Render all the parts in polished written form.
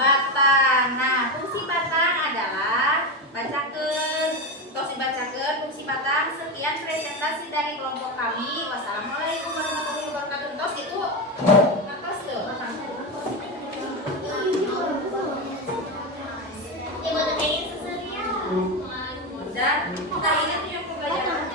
batang. Nah, fungsi batang adalah bacakeun. Tos dibacakeun fungsi batang. Sekian presentasi dari kelompok kami. Wassalamualaikum warahmatullahi wabarakatuh. Tos itu atas tuh. Dan kita ingat yang pembelajaran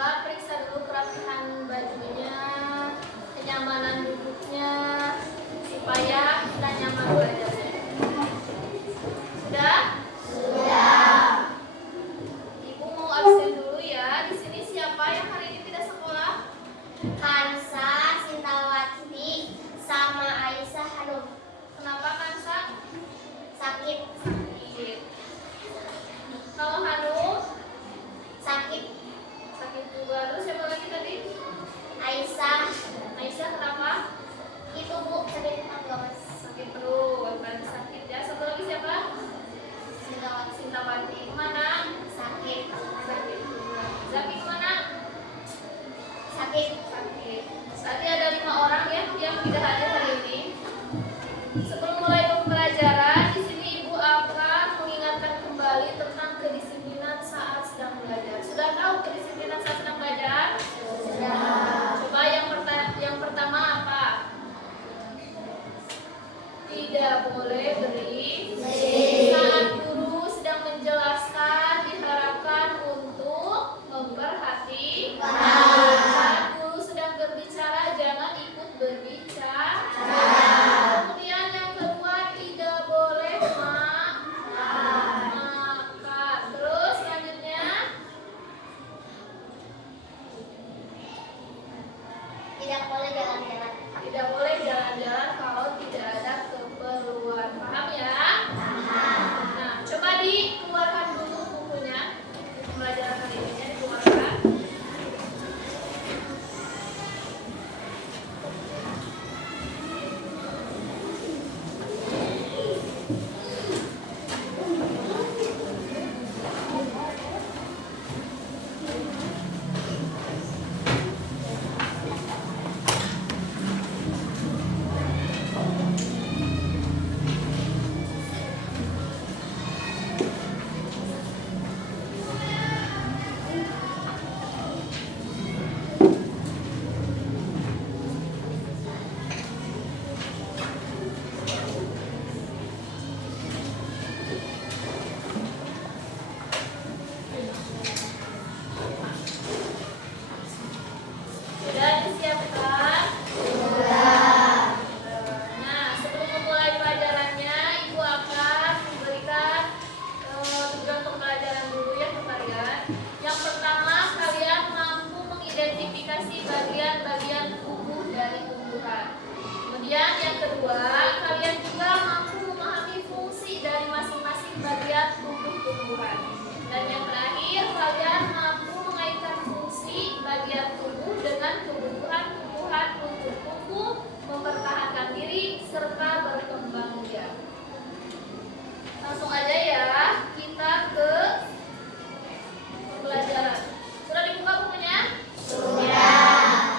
Coba periksa dulu kerapihan bajunya, kenyamanan duduknya, supaya kita nyaman belajarnya. Sudah? Sudah. Ibu mau absen dulu ya. Di sini siapa yang hari ini tidak sekolah? Kansa, Sintawati, sama Aisyah Hanum. Kenapa Kansa? Sakit. Sakit. Kalau Hanum? Sakit. Sakit juga. Terus siapa lagi tadi? Aisyah. Aisyah kenapa? Itu Bu, sakit perut. Sakit perut. Berarti sakit ya. Satu lagi siapa? Sintawati. Sintawati. Kemana? Sakit. Sakit juga. Zaki kemana? Sakit. Sakit. Tadi ada 5 orang ya yang tidak hadir hari ini. Sebelum mulai pembelajaran, di sini Ibu akan mengingatkan kembali tentang kedisiplinan saat sedang belajar. Sudah tahu kedisiplinan saat sedang belajar? Sudah. Coba yang pertama apa? Tidak boleh berisik. Saat guru sedang menjelaskan, diharapkan untuk memperhatikan. Saat guru sedang berbicara, jangan ikut berbicara. Kemudian yang kedua, tidak boleh makan. Terus selanjutnya, Tidak boleh jalan-jalan. tidak boleh jalan-jalan kalau tidak ada keperluan. Paham ya? Nah, coba dikeluarkan dulu bukunya. Pembelajaran kali ini dikeluarkan. Sudah disiapkan? Nah, sebelum memulai pelajarannya, Ibu akan memberikan tujuan pembelajaran dulu ya ke kalian. Yang pertama, kalian mampu mengidentifikasi bagian-bagian tubuh dari tumbuhan. Kemudian yang kedua, kalian juga mampu memahami fungsi dari masing-masing bagian tubuh tumbuhan. Dan yang terakhir, kalian mampu mengaitkan fungsi bagian tubuh dengan kebutuhan tumbuhan untuk tumbuh, mempertahankan diri, serta berkembang biak. Langsung aja ya, kita ke pembelajaran. Sudah dibuka bukunya? Sudah.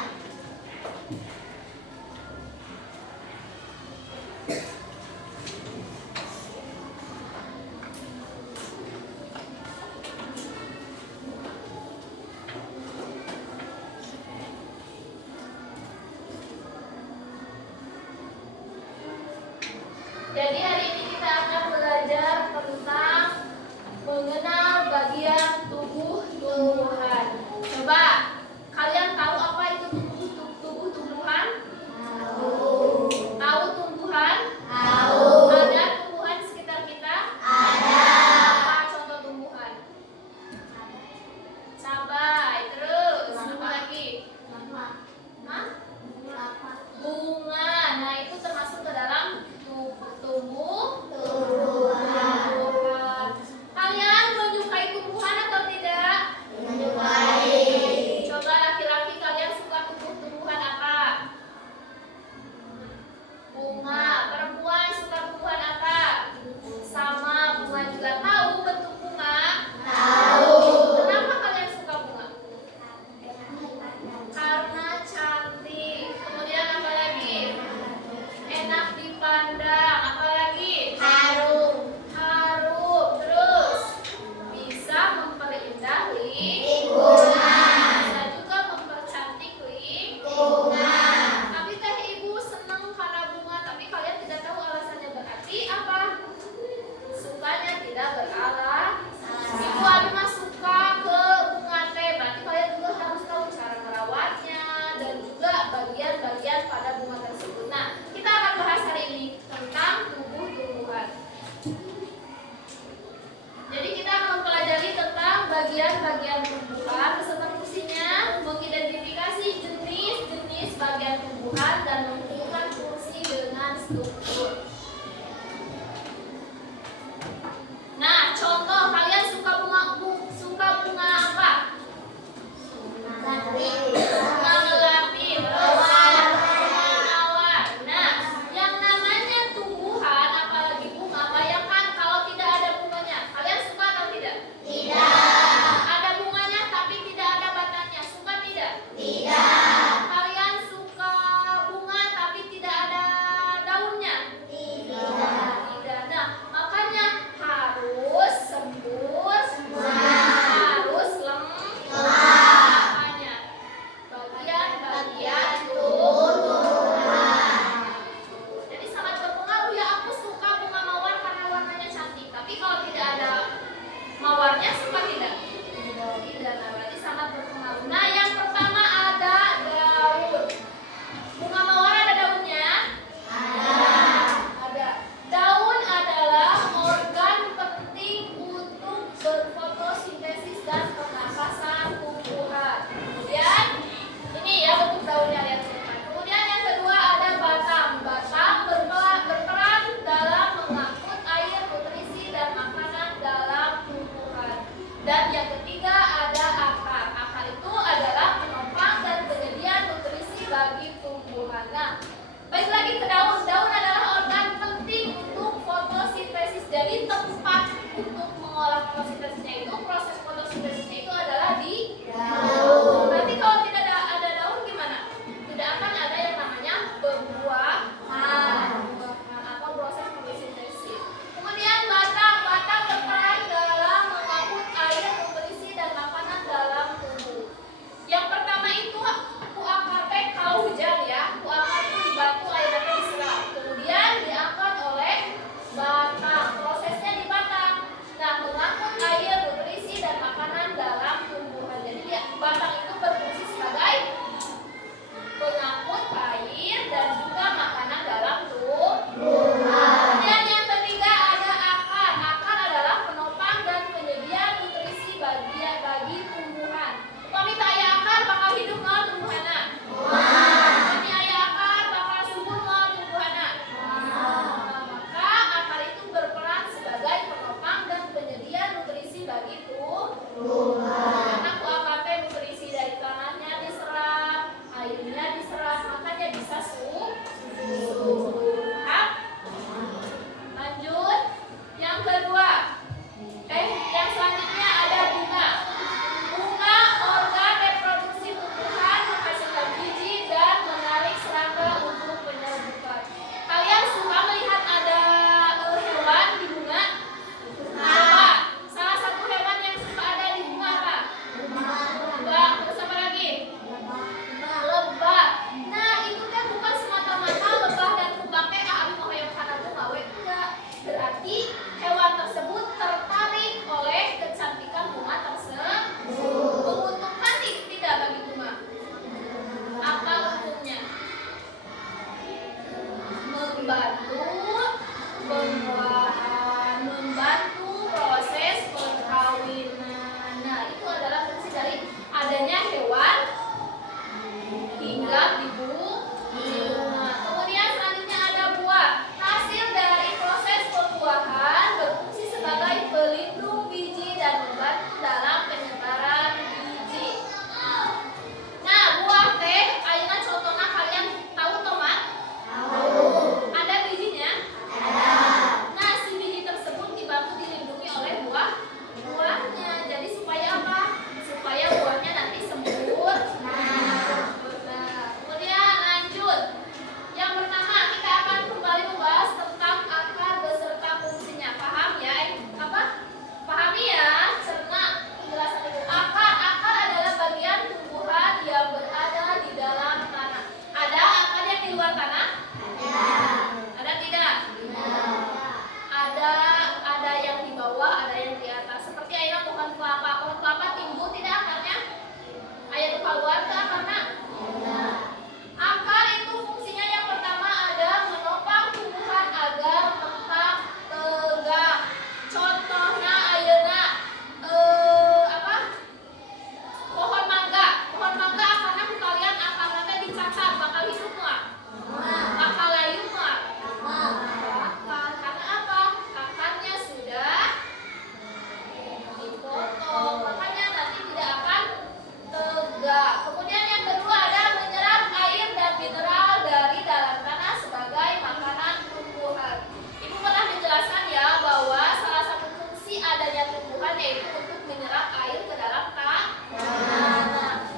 Kemudian yang kedua ada menyerap air dan mineral dari dalam tanah sebagai makanan tumbuhan. Ibu pernah menjelaskan ya bahwa salah satu fungsi adanya tumbuhan yaitu untuk menyerap air ke dalam tanah.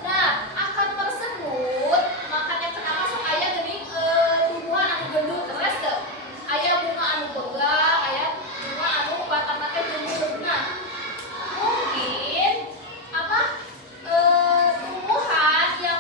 Nah, akan tersebut makanya kenapa sok aya geuning tumbuhan anu gendut terus teh. Aya bunga anu boga, aya bunga anu batangna teh gendut. Nah, mungkin apa tumbuhan yang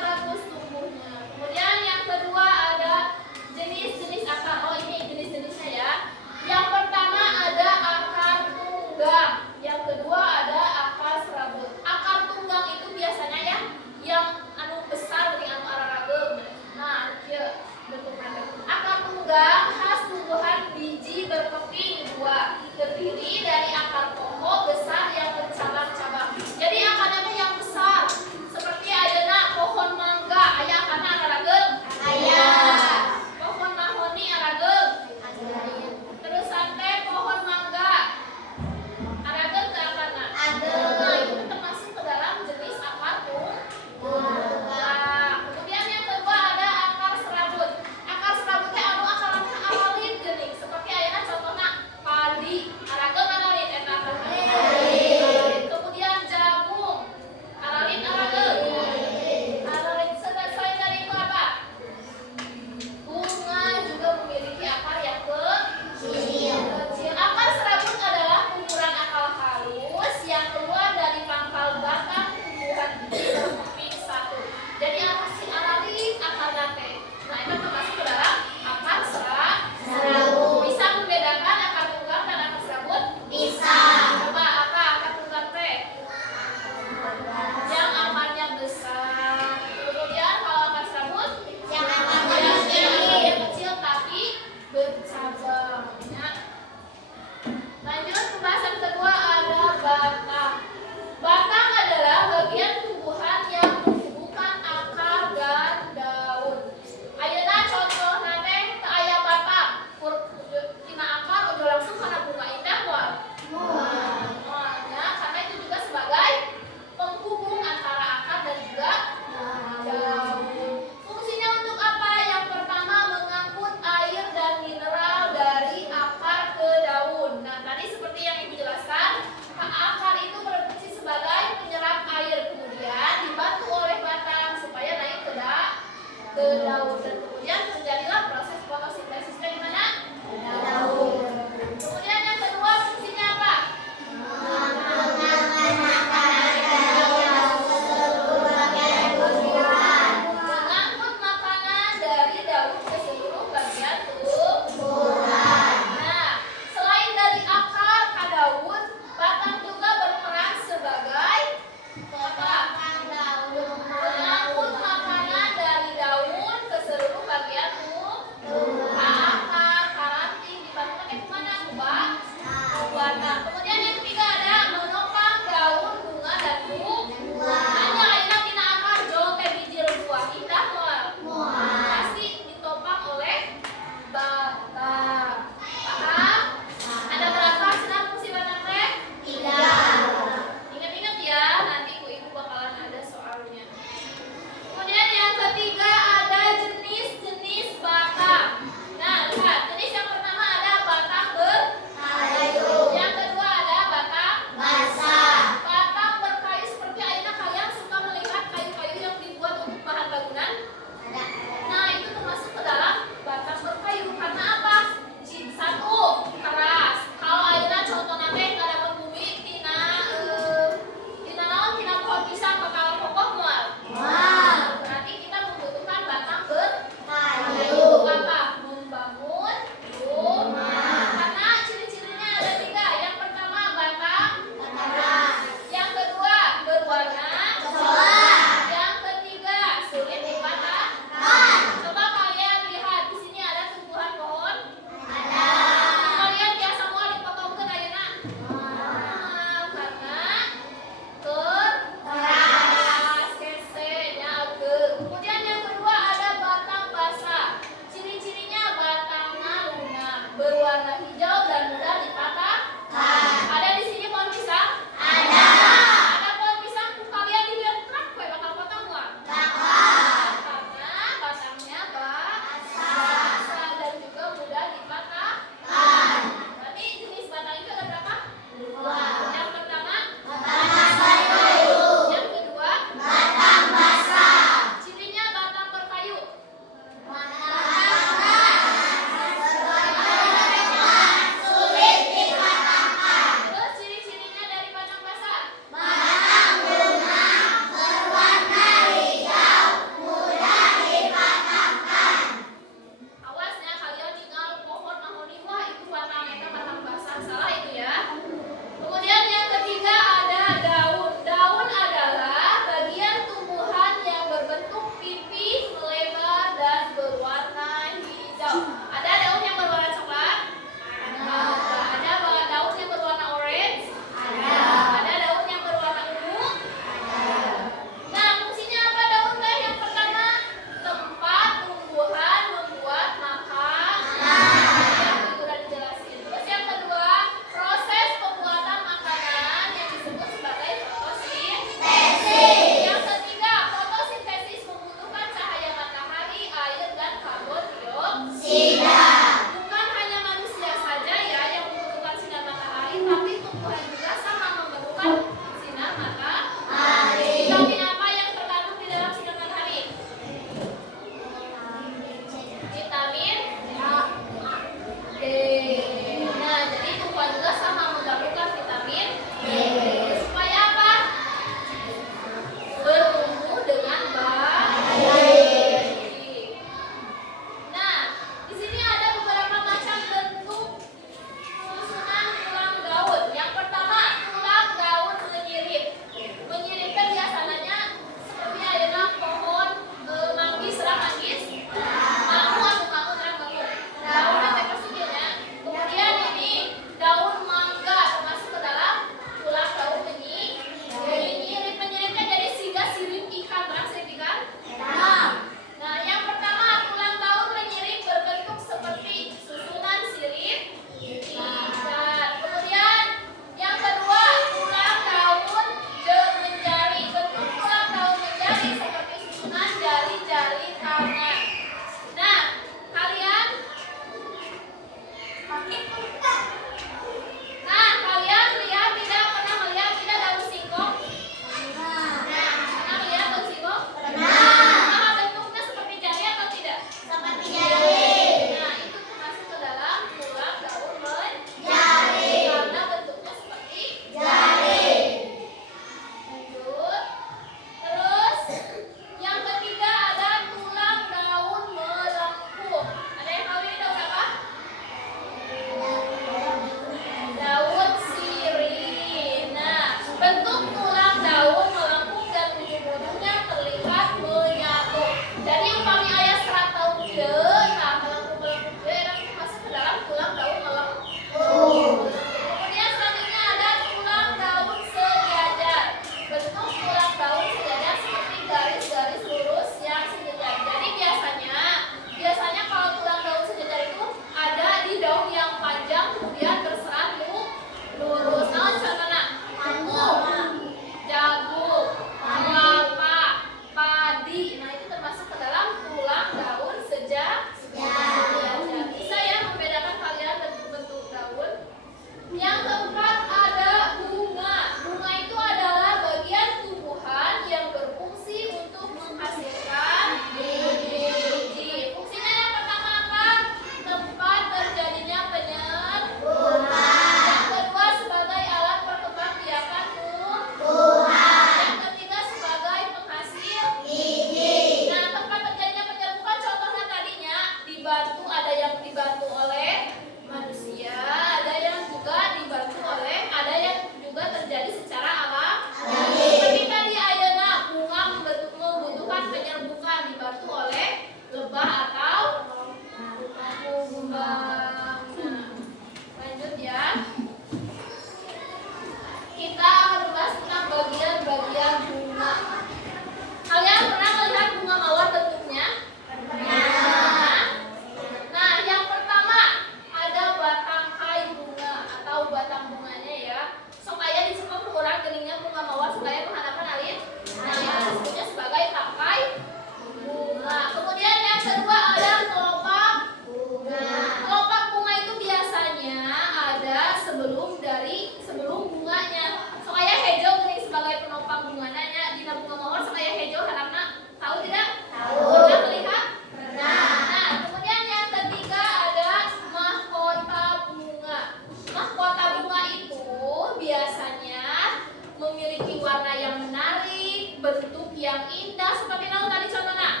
bentuk yang indah seperti naon tadi contohnya?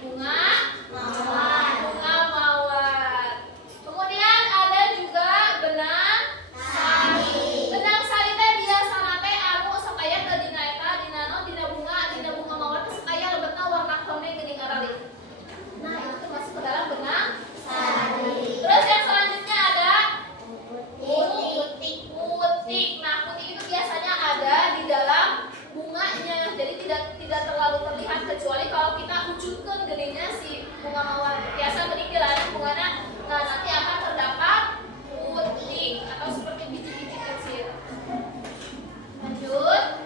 Bunga mawar. Bunga mawar. Kemudian ada juga benang sari. Benang sari teh biasana teh anu sok aya teh dina eta dina naon dina bunga mawar teh sok aya lebetna warna kuning geuning aralik. Nah, itu termasuk ke dalam benang sari. Terus yang selanjutnya ada putik. Nah, putik itu biasanya ada di dalam bunganya. Jadi tidak terlalu terlihat kecuali kalau kita wujudkan geningnya si bunga mawar. Biasa gening di ladang bunganya. Nah, nanti akan terdapat putik atau seperti biji-biji kecil. Lanjut.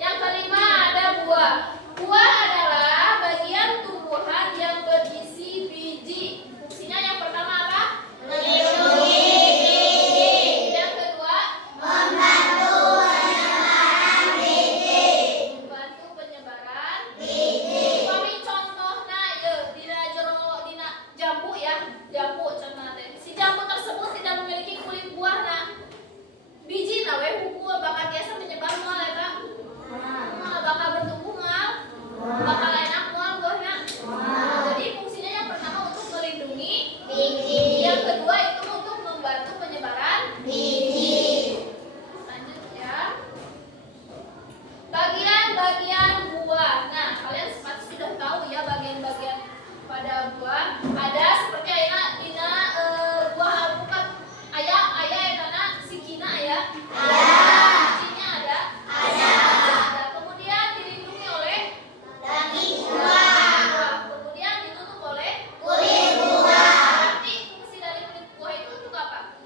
Yang kelima ada buah. Buah adalah bagian tumbuhan yang berisi biji. Fungsinya yang pertama apa? Melindungi biji. Yang kedua, membantu penyebaran biji. Upami contohna ieu dina jero dina jambu ya. Jambu contohna teh. Si jambu tersebut tidak memiliki kulit buahna. Bijina we hukul bakal biasa menyebar moal eta. Bakal bertumbuh moal. Bakal enak moal buahnya. Jadi fungsinya yang pertama untuk melindungi biji. Yang kedua itu untuk membantu penyebaran biji. Lanjut ya. Bagian-bagian buah. Nah, kalian pasti sudah tahu ya bagian-bagian pada buah. Ada seperti ayeuna dina buah alpukat. Aya etana sikina ya. Bijinya ada. Kemudian dilindungi oleh daging buah. Kemudian ditutup oleh kulit buah. Berarti fungsi dari kulit buah itu untuk apa?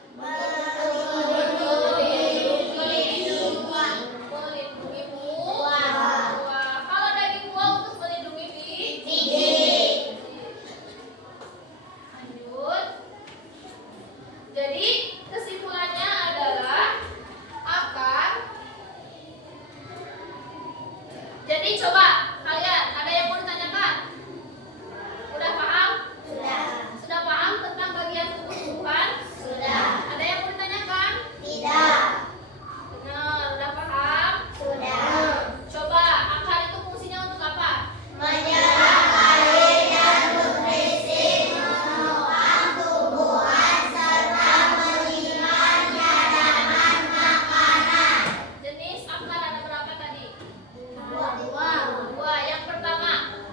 Melindungi buah. Kalau daging buah untuk melindungi biji. Lanjut. Jadi kesimpulannya adalah akan. Jadi coba kalian ada yang mau ditanyakan? Udah paham? Sudah paham tentang bagian tumbuh-tumbuhan? Ada yang mau ditanyakan? Benar, udah paham? Coba akar itu fungsinya untuk apa? Menyerap air dan nutrisi, menopang tumbuhan, serta menyimpan cadangan makanan. Jenis akar ada berapa tadi? Dua. Yang pertama,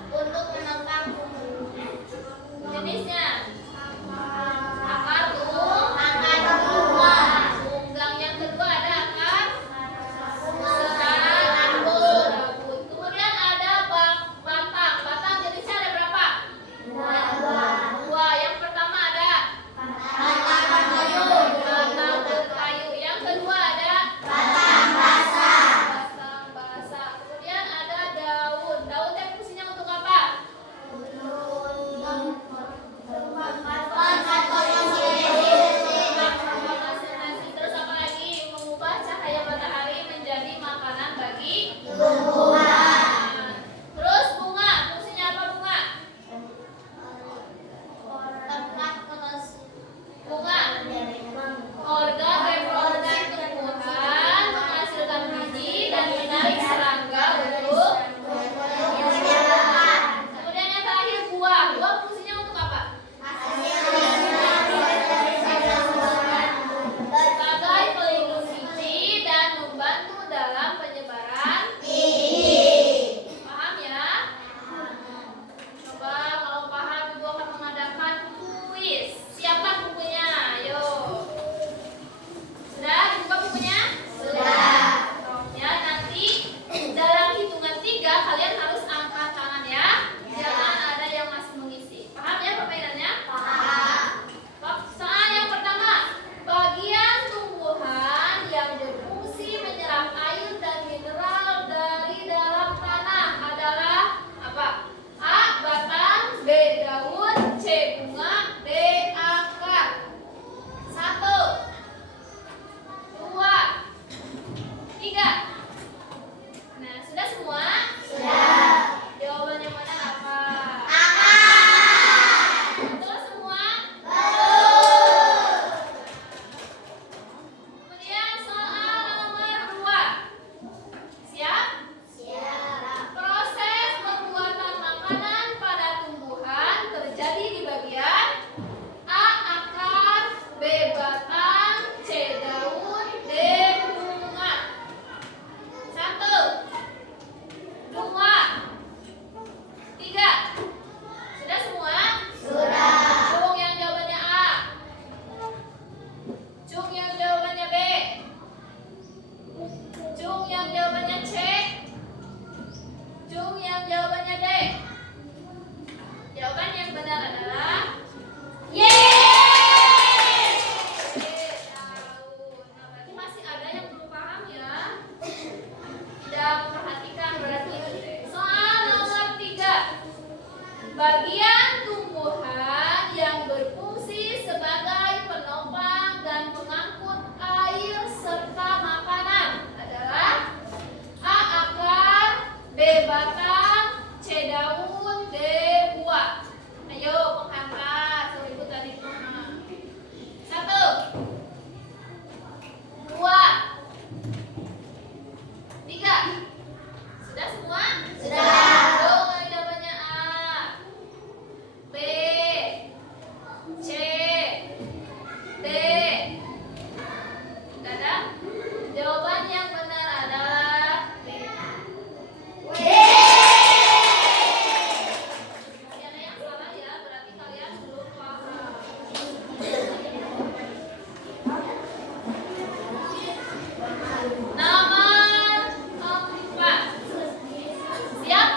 Untuk menopang tumbuhan. jenisnya akar tumbuhan. Yang kedua ada akar serabut. Kemudian ada batang. Batang jenisnya ada berapa? Dua. Yang pertama ada batang berkayu. Yang kedua ada batang basah. Kemudian ada daun. Daun teh fungsinya untuk apa? Terus apa lagi? Mengubah cahaya matahari menjadi makanan bagi tumbuhan. Terus bunga, fungsinya apa bunga? Bunga organ reproduksi tumbuhan, menghasilkan biji dan menarik serangga untuk. Kemudian yang terakhir buah. Buah fungsinya untuk apa? Sebagai pelindung biji dan membantu dalam penyebaran biji. Paham ya? Coba kalau paham Ibu akan mengadakan kuis. Siapkan bukunya? Ayo. Sudah dibuka bukunya? Sudah. Ya, nanti dalam hitungan 3 kalian harus angkat tangan ya. Jangan ada yang masih mengisi. Paham ya permainannya? Soal yang pertama, bagian tumbuhan yang berfungsi menyerap air dan mineral dari dalam tanah adalah apa? A. Batang, B. Daun, C. Bunga, D. Akar. 1, 2, 3. Nah, sudah semua? Jawabannya mana apa? Betul semua? Kemudian soal nomor 2. Siap? bagian tumbuhan yang berfungsi sebagai penopang dan pengangkut air serta makanan adalah A. akar, B. batang, C. daun, D. buah. Ayo mengangkat, so ibu tadi mah. 1, 2, 3. Sudah semua? Sudah. Dong jawabannya A, B, C, D. Sudah ada? Jawaban yang benar adalah B. Masih ada yang salah ya, berarti kalian belum paham. Nomor 4. Siap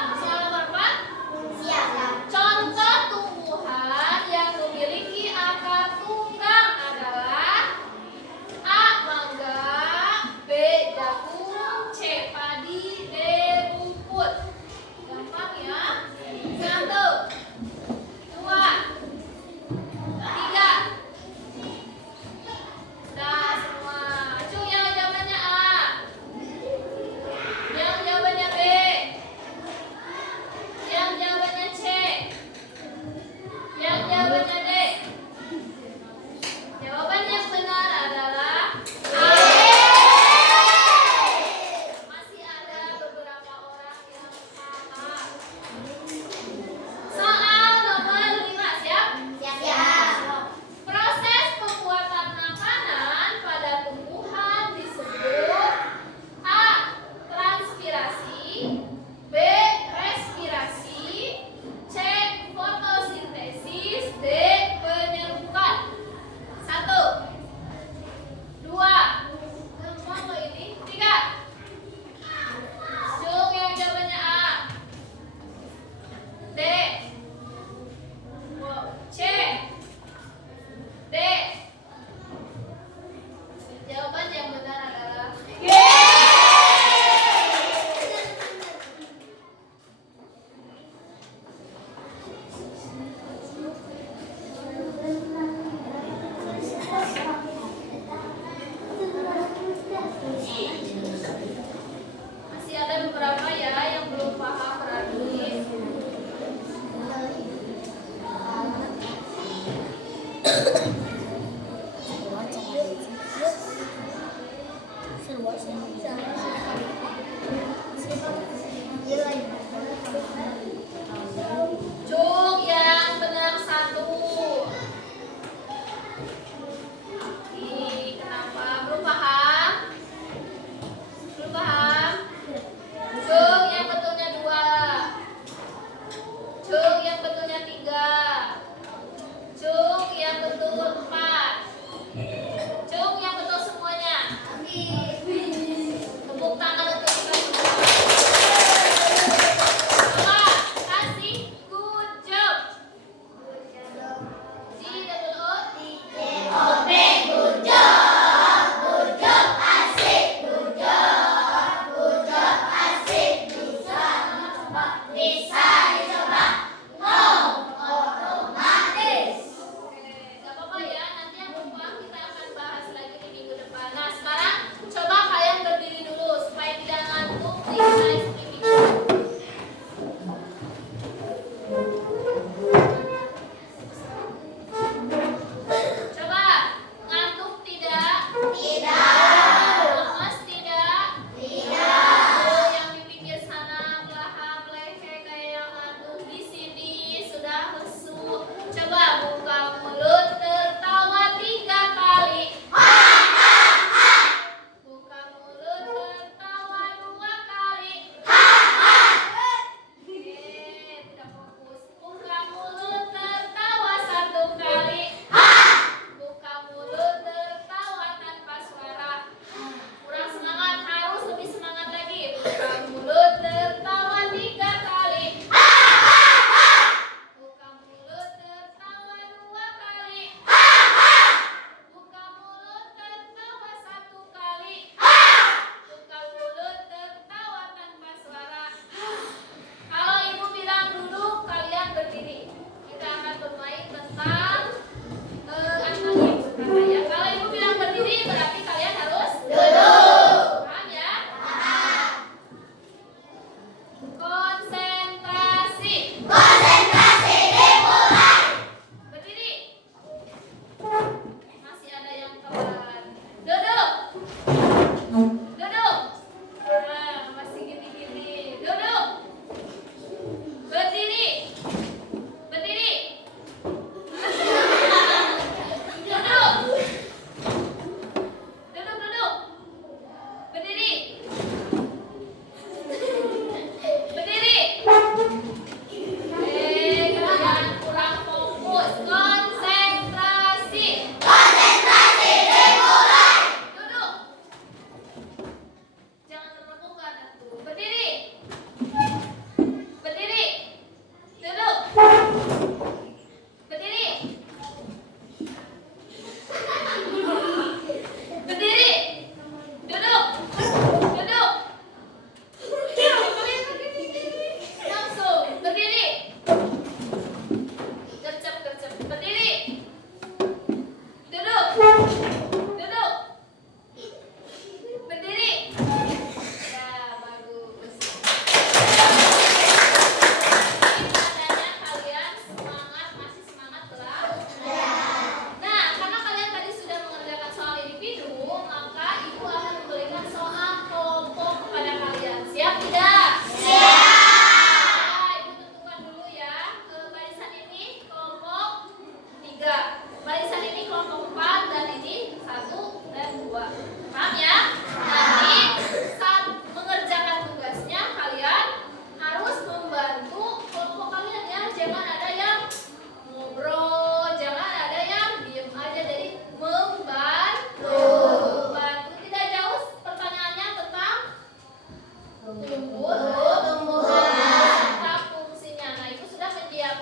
tumbuhan serta fungsinya. Nah, itu sudah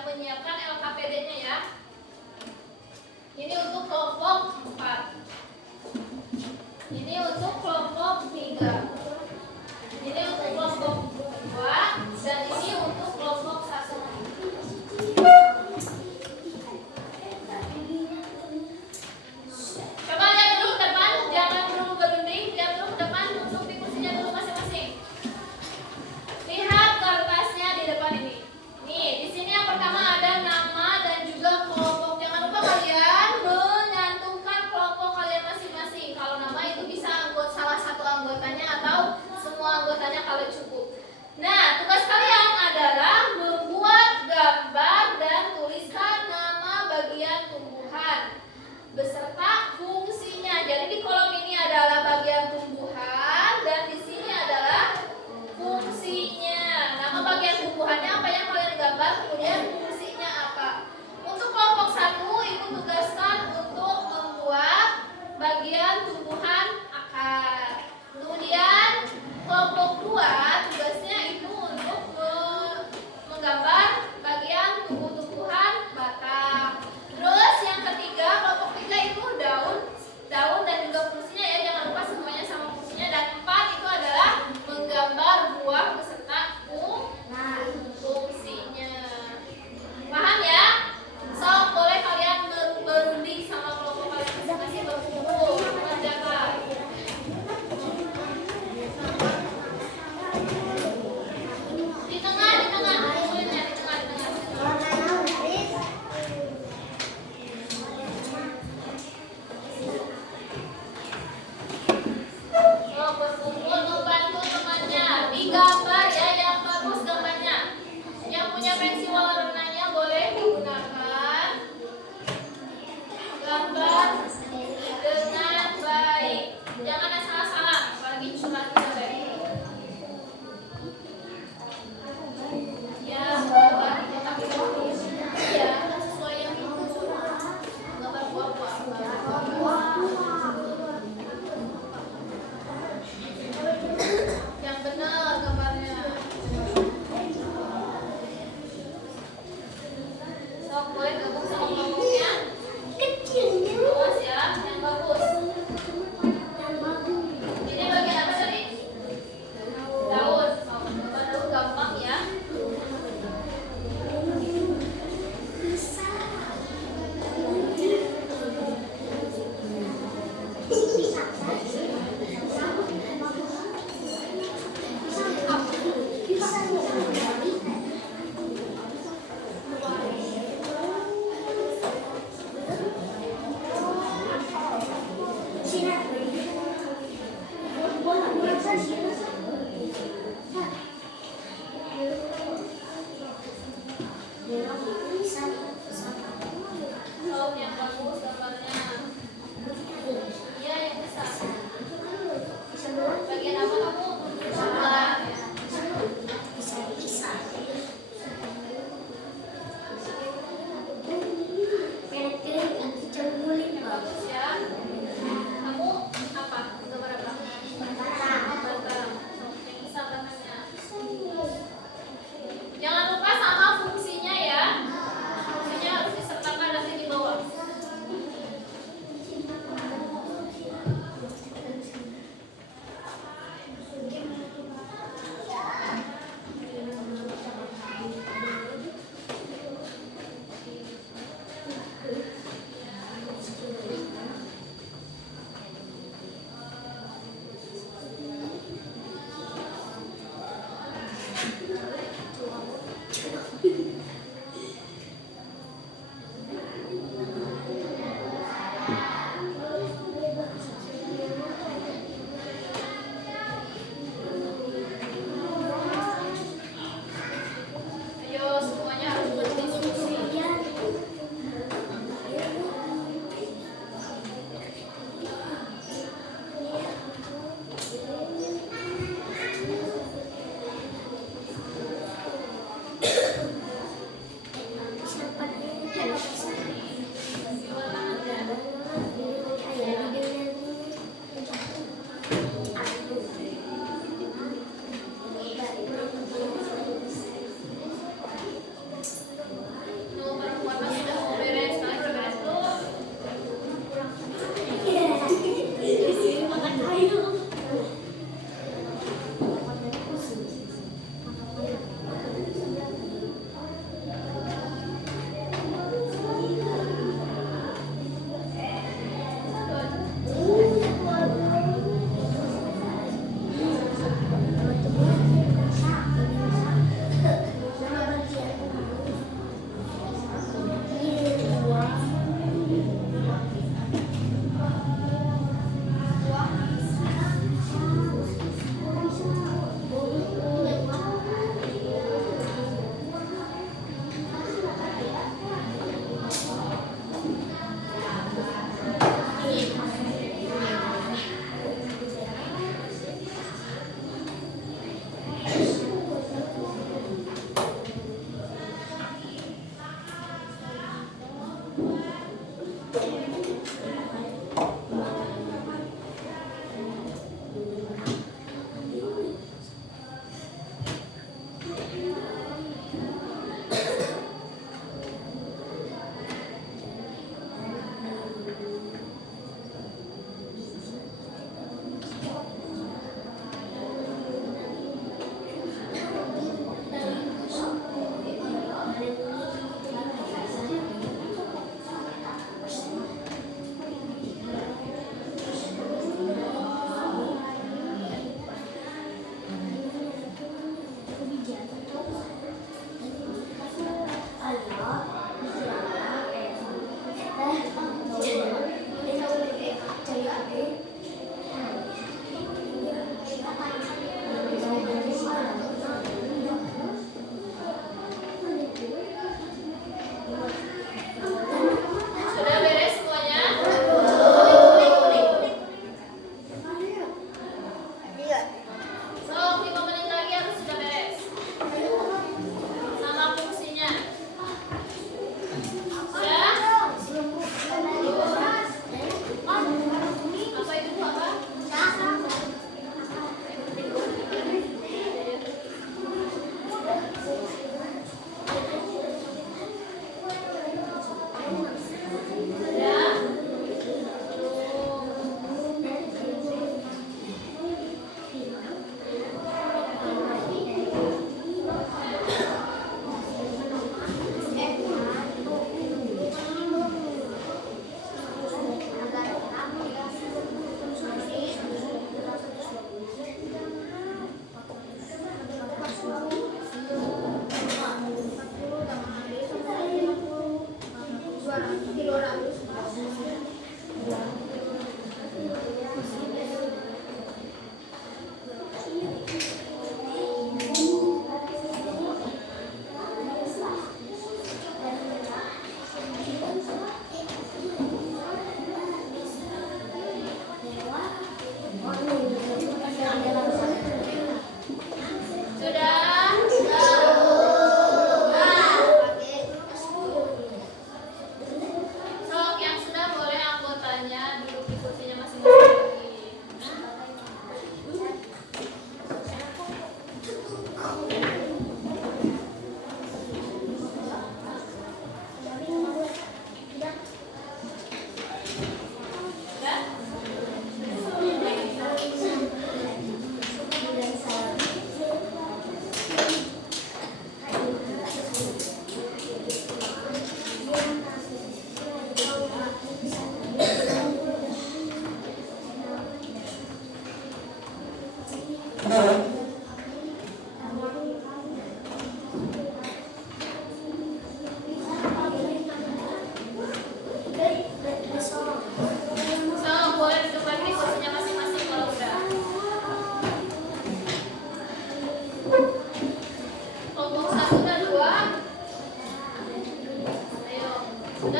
menyiapkan LKPD-nya ya. Ini untuk kelompok 4. Ini untuk kelompok 3. Ini untuk kelompok 2 dan ini untuk kelompok 1. Coba lihat dulu ke depan, jangan dulu berunding, lihat dulu ke depan, duduk di kursinya dulu masing-masing.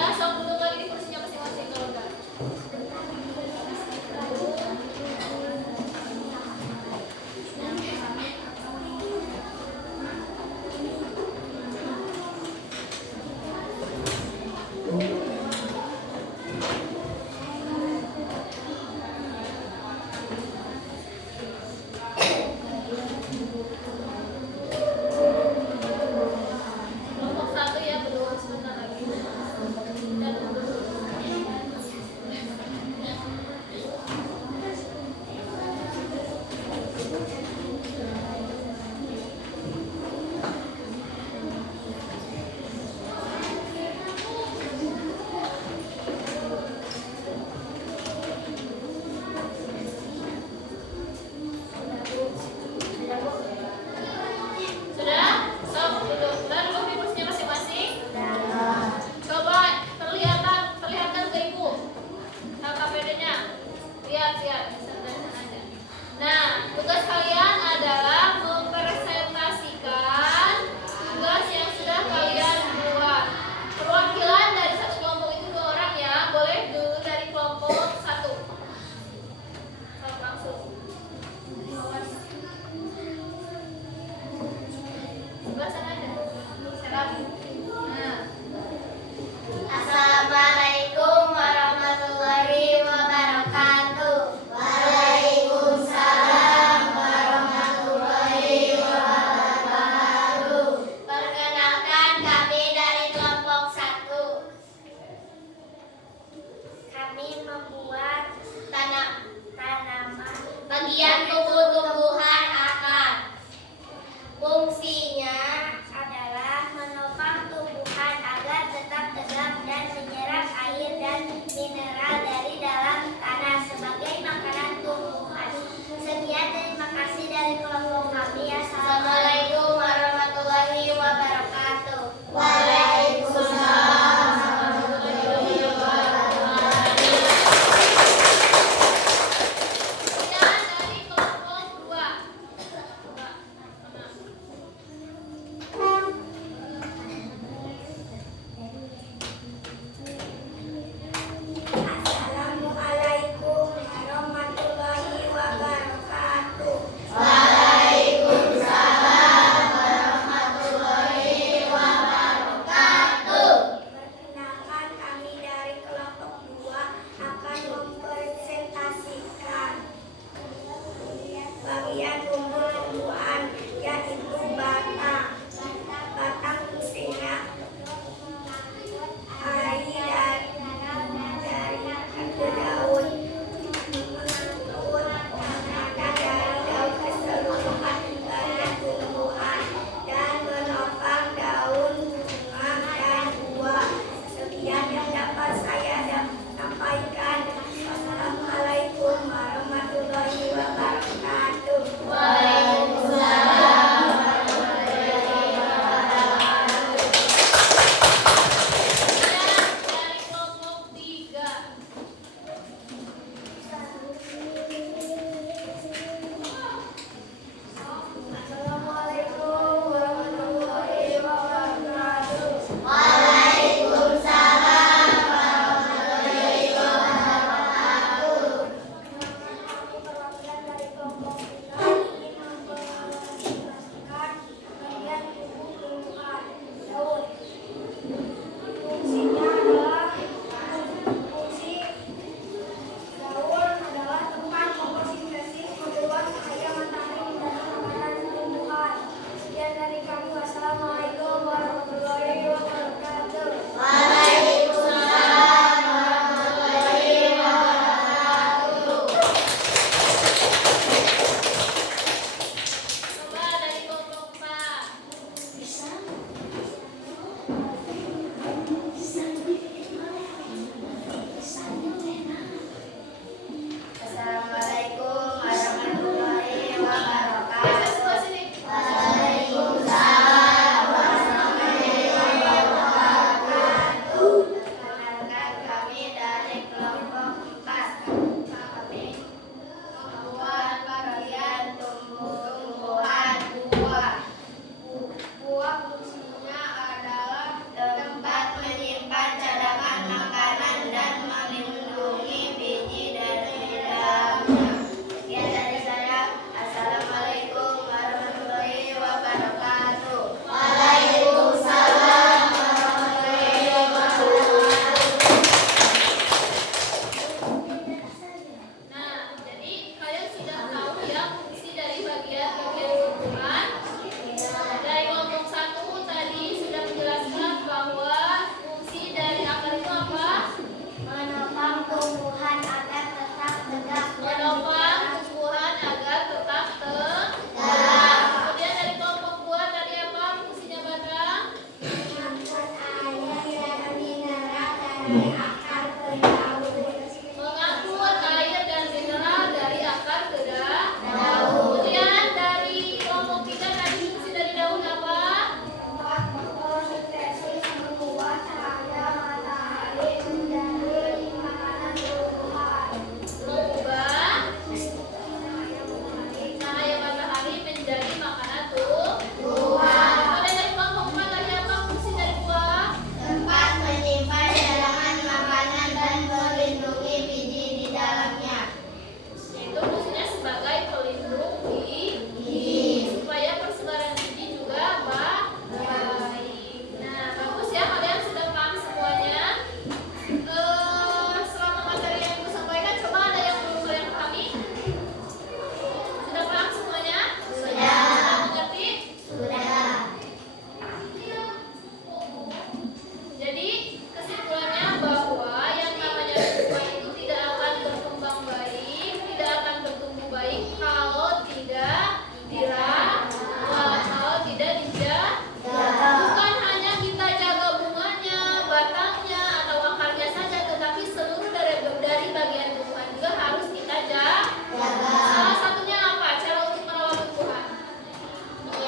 Udah, sok duduk lagi di kursinya masing-masing kalau udah. Kelompok 1 ya, belum sebentar lagi. Dan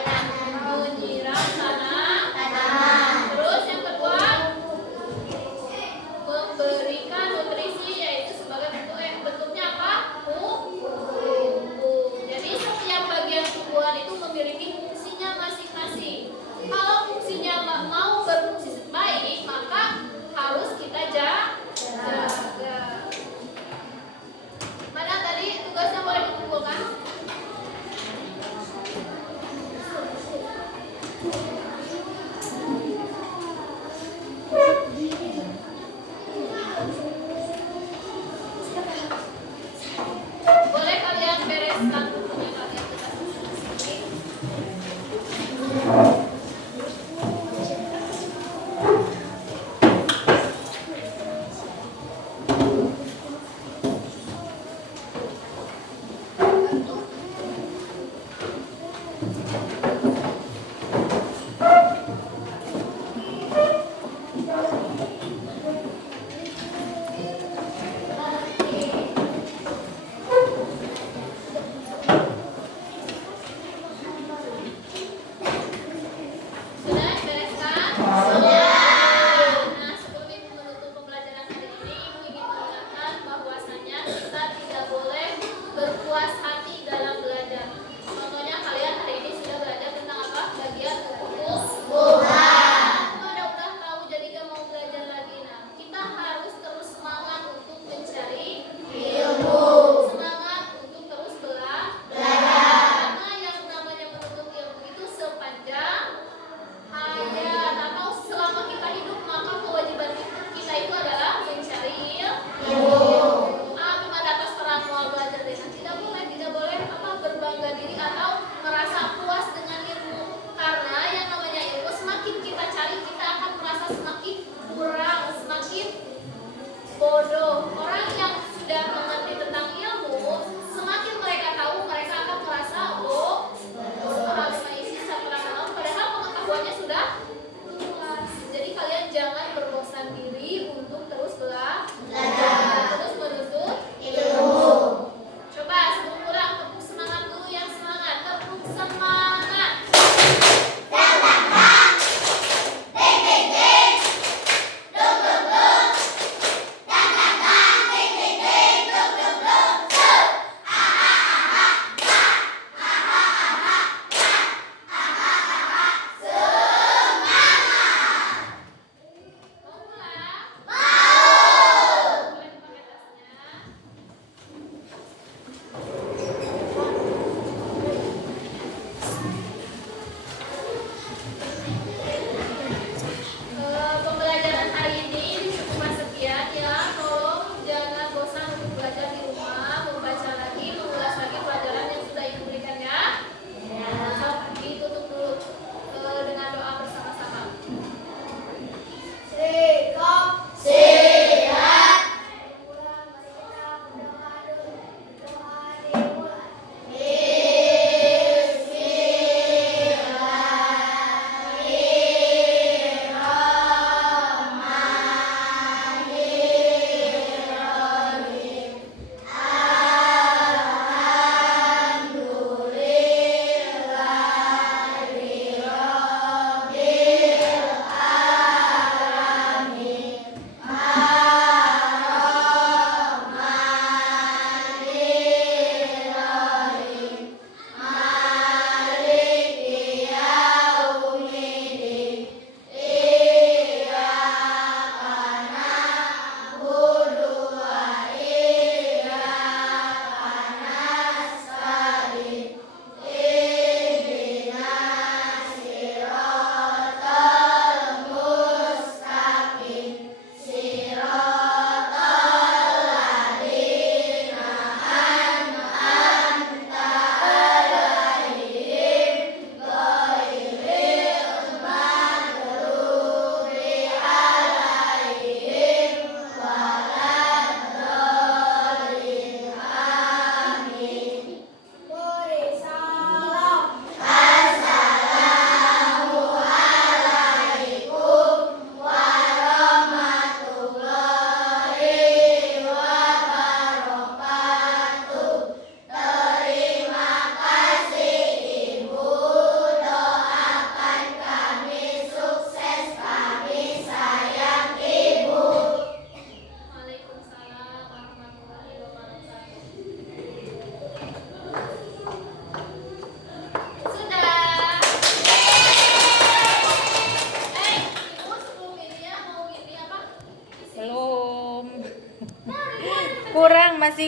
aliran